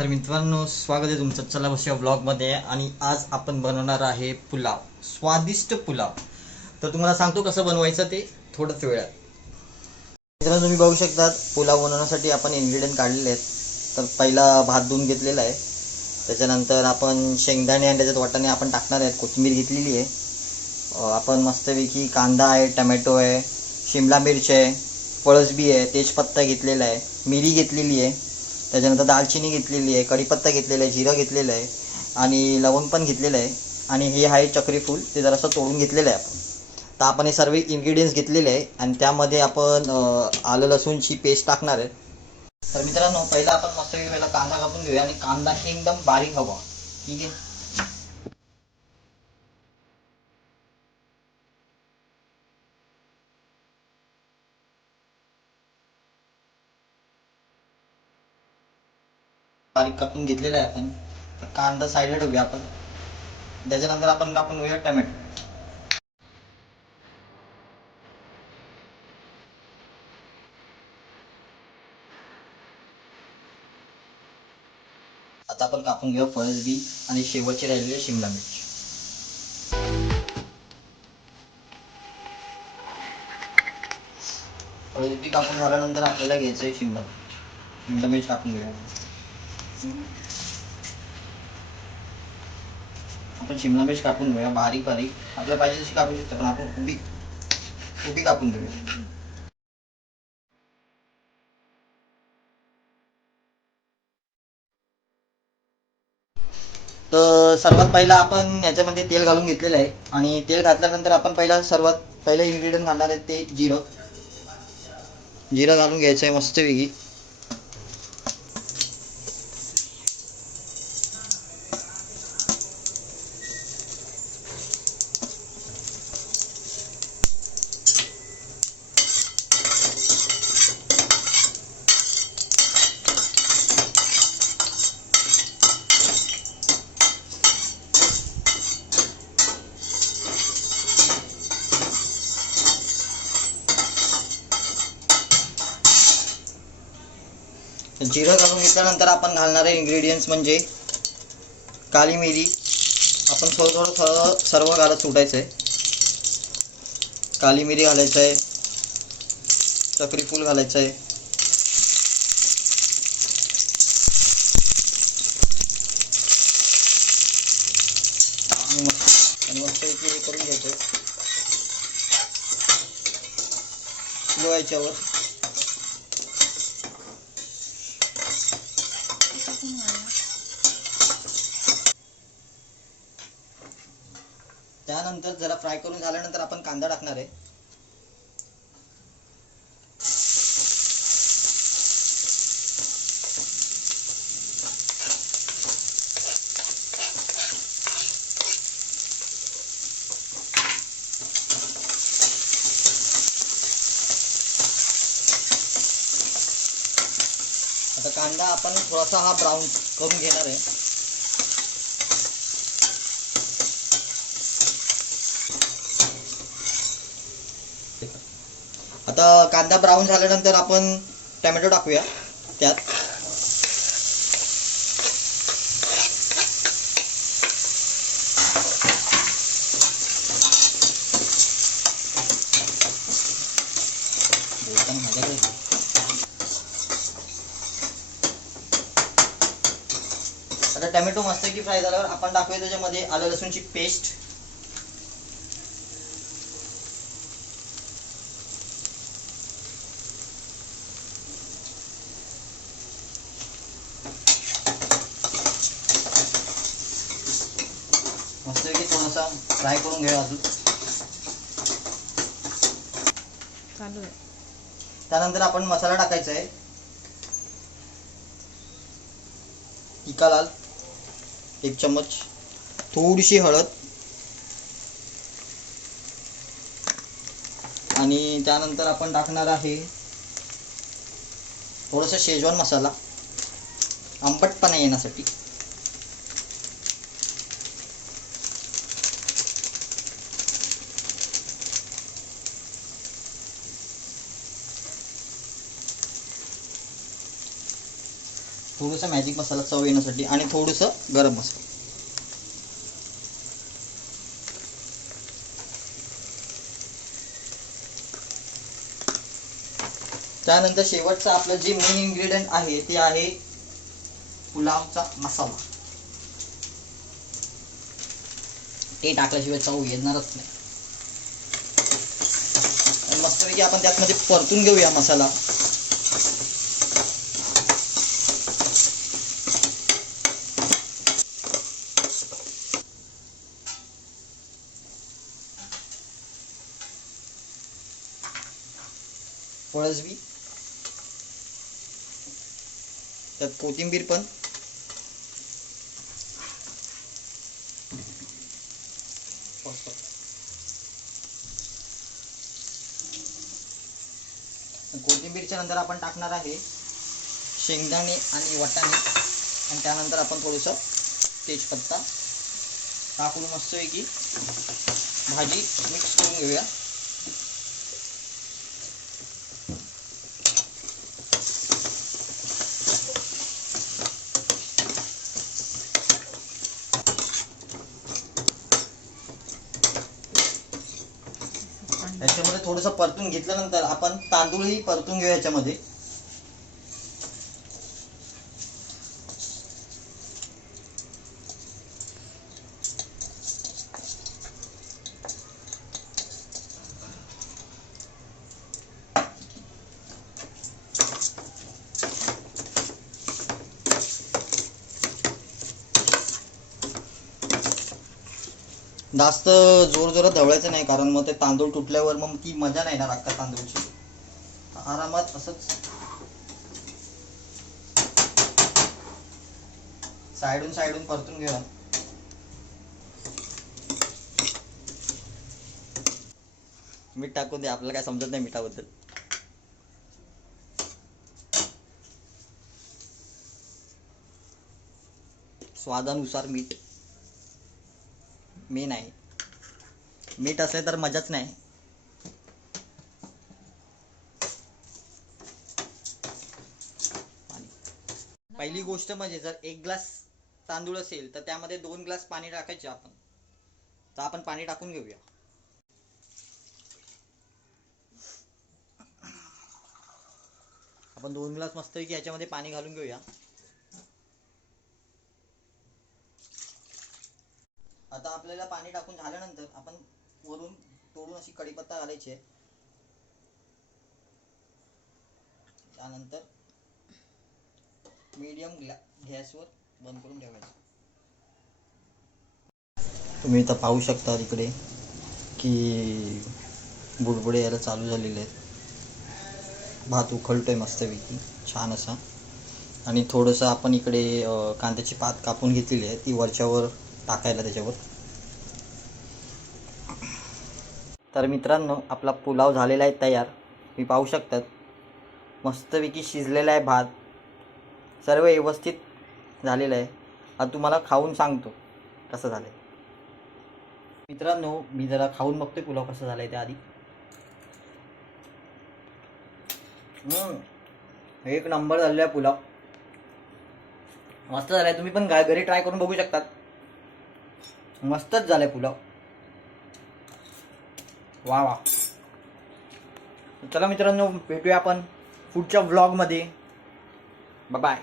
तर मित्रांनो, स्वागत आहे तुमचं चला बसूया ब्लॉगमध्ये. आणि आज आपण बनवणार आहे पुलाव, स्वादिष्ट पुलाव. तर तुम्हाला सांगतो कसं बनवायचं ते थोडंच वेळात. मित्रांनो, तुम्ही बघू शकता पुलाव बनवण्यासाठी आपण इन्ग्रेडियंट काढलेले आहेत. तर पहिला भात धुवून घेतलेला आहे. त्याच्यानंतर आपण शेंगदाणे आणि त्याच्यात वाटाणे आपण टाकणार आहेत. कोथिंबीर घेतलेली आहे. आपण मस्तपैकी कांदा आहे, टमॅटो आहे, शिमला मिरची आहे, पळसबी आहे, तेजपत्ता घेतलेला आहे, मिरी घेतलेली आहे, त्याच्यानंतर दालचिनी घेतलेली आहे, कढीपत्ता घेतलेला आहे, जिरं घेतलेलं आहे आणि लवंग पण घेतलेलं आहे. आणि हे आहे चक्रीफूल, ते जरासं तोडून घेतलेलं आहे आपण. तर आपण हे सर्व इन्ग्रेडियंट्स घेतलेले आहे आणि त्यामध्ये आपण आलं लसूणची पेस्ट टाकणार आहे. तर मित्रांनो, पहिला आपण पहिला कांदा कापून घेऊया. आणि कांदा एकदम बारीक हवा, ठीक आहे. बारीक कापून घेतलेला आहे आपण. तर कांदा साईडला ठेवूया आपण. त्याच्यानंतर आपण कापून घेऊया टमॅटो. आता आपण कापून घेऊया फळसबी आणि शेवटची राहिलेली शिमला मिरची. फळसबी कापून झाल्यानंतर आपल्याला घ्यायचं आहे शिमला मिरची. शिमला मिरची कापून घेऊया. आपण शिमला मिरची कापून घेऊया बारीक बारीक. आपल्याला पाहिजे तशी कापून शकतो, पण आपण उभी उभी कापून घेऊया. तर सर्वात पहिला आपण याच्यामध्ये तेल घालून घेतलेलं आहे. आणि तेल घातल्यानंतर आपण सर्वात पहिला इन्ग्रेडियंट घालणार आहे ते जिरं. जिरं घालून घ्यायचं आहे मस्तपैकी. जिरं घालून घेतल्यानंतर आपण घालणारे इन्ग्रेडियंट्स म्हणजे काली मिरी. आपण थोडं थोडं सर्व घालत सुटायचं आहे. काली मिरी घालायचं आहे, चक्रीफूल घालायचं आहे, आणि मस्त हे करून घ्यायचं लो याच्यावर. त्यानंतर जरा फ्राय करून झाल्यानंतर आपण कांदा टाकणार आहे. आता कांदा आपण थोडासा हा ब्राऊन करून घेणार आहे. आता कांदा ब्राऊन झाल्यानंतर आपण टोमॅटो टाकूया त्यात. आता टोमॅटो मस्त की फ्राय झाल्यावर आपण टाकूया त्याच्यामध्ये आलं लसूणची पेस्ट. मस्तपैकी थोडासा फ्राय करून घ्या अजून. त्यानंतर आपण मसाला टाकायचा आहे. तिखा लाल 1 चम्मच, थोडीशी हळद, आणि त्यानंतर आपण टाकणार आहे थोडंसं शेजवान मसाला आंबटपणा येण्यासाठी. थोडंसं मॅजिक मसाला चव येण्यासाठी आणि थोडंसं गरम मसाला. त्यानंतर शेवटचा आपलं जे मेन इन्ग्रेडियंट आहे ते आहे पुलावचा मसाला. ते टाकल्याशिवाय चव येणारच नाही. मस्तपैकी आपण त्यातमध्ये परतून घेऊया मसाला. पळसबी त्यात कोथिंबीर पण. कोथिंबीरच्या नंतर आपण टाकणार आहे शेंगदाणे आणि वाटाणे आणि त्यानंतर आपण थोडंसं तेजपत्ता टाकून मस्तपैकी भाजी मिक्स करून घेऊया. याच्यामध्ये थोडंसं परतून घेतल्यानंतर आपण तांदूळही परतून घेऊया याच्यामध्ये. जास्त जोर जोरात ढवळायचं नाही, कारण मग ते तांदूळ तुटल्यावर मग ती मजा नाही ना लागतात तांदूळची. आरामात असंच साईडून परतून घेऊया. मीठ टाकून दे, आपल्याला काय समजत नाही मिठाबद्दल. स्वादानुसार मीठ मेन आहे. मीठ असले तर मजाच नाही. पहिली गोष्ट म्हणजे जर 1 ग्लास तांदूळ असेल तर त्यामध्ये 2 ग्लास पाणी टाकायचे आपण. तर आपण पाणी टाकून घेऊया. आपण 2 ग्लास मस्तपैकी याच्यामध्ये पाणी घालून घेऊया. आता आपल्याला पाणी टाकून झाल्यानंतर आपण वरून तोडून अशी कढीपत्ता घालायची आहे. त्यानंतर मीडियम गॅसवर बंद करून ठेवायचं. तुम्ही इथं पाहू शकता इकडे की बुडबुडे यायला चालू झालेले आहेत. भात उकळतोय मस्तपैकी छान असा. आणि थोडंसं आपण इकडे कांद्याची पात कापून घेतलेली आहे, ती वरच्यावर टाकायला त्याच्यावर. तर मित्रांनो, आपला पुलाव झालेला आहे तयार. मी पाहू शकतात मस्तपैकी शिजलेला आहे भात. सर्व व्यवस्थित झालेलं आहे. आता तुम्हाला खाऊन सांगतो कसं झालं आहे. मित्रांनो, मी जरा खाऊन बघतोय पुलाव कसं झालं आहे त्याआधी. एक नंबर झालेला आहे पुलाव. मस्त झाला आहे. तुम्ही पण घरी ट्राय करून बघू शकतात. मस्तच झालं आहे पुलाव. वा वा. चला मित्रांनो, भेटूया आपण पुढच्या व्लॉगमध्ये. Bye bye.